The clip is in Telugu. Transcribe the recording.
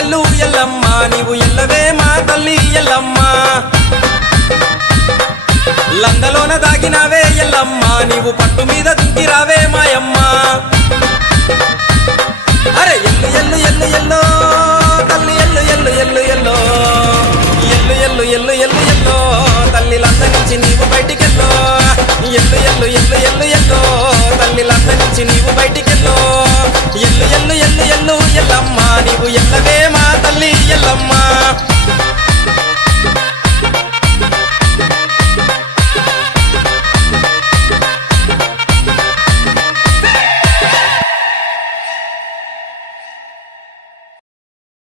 ఎల్లు ఎల్లమ్మ నీవు ఎల్లవే మా తల్లి ఎల్లమ్మ లందలోన దాగినావే ఎల్లమ్మ నీవు పట్టు మీద దుంకిరావే మాయమ్మ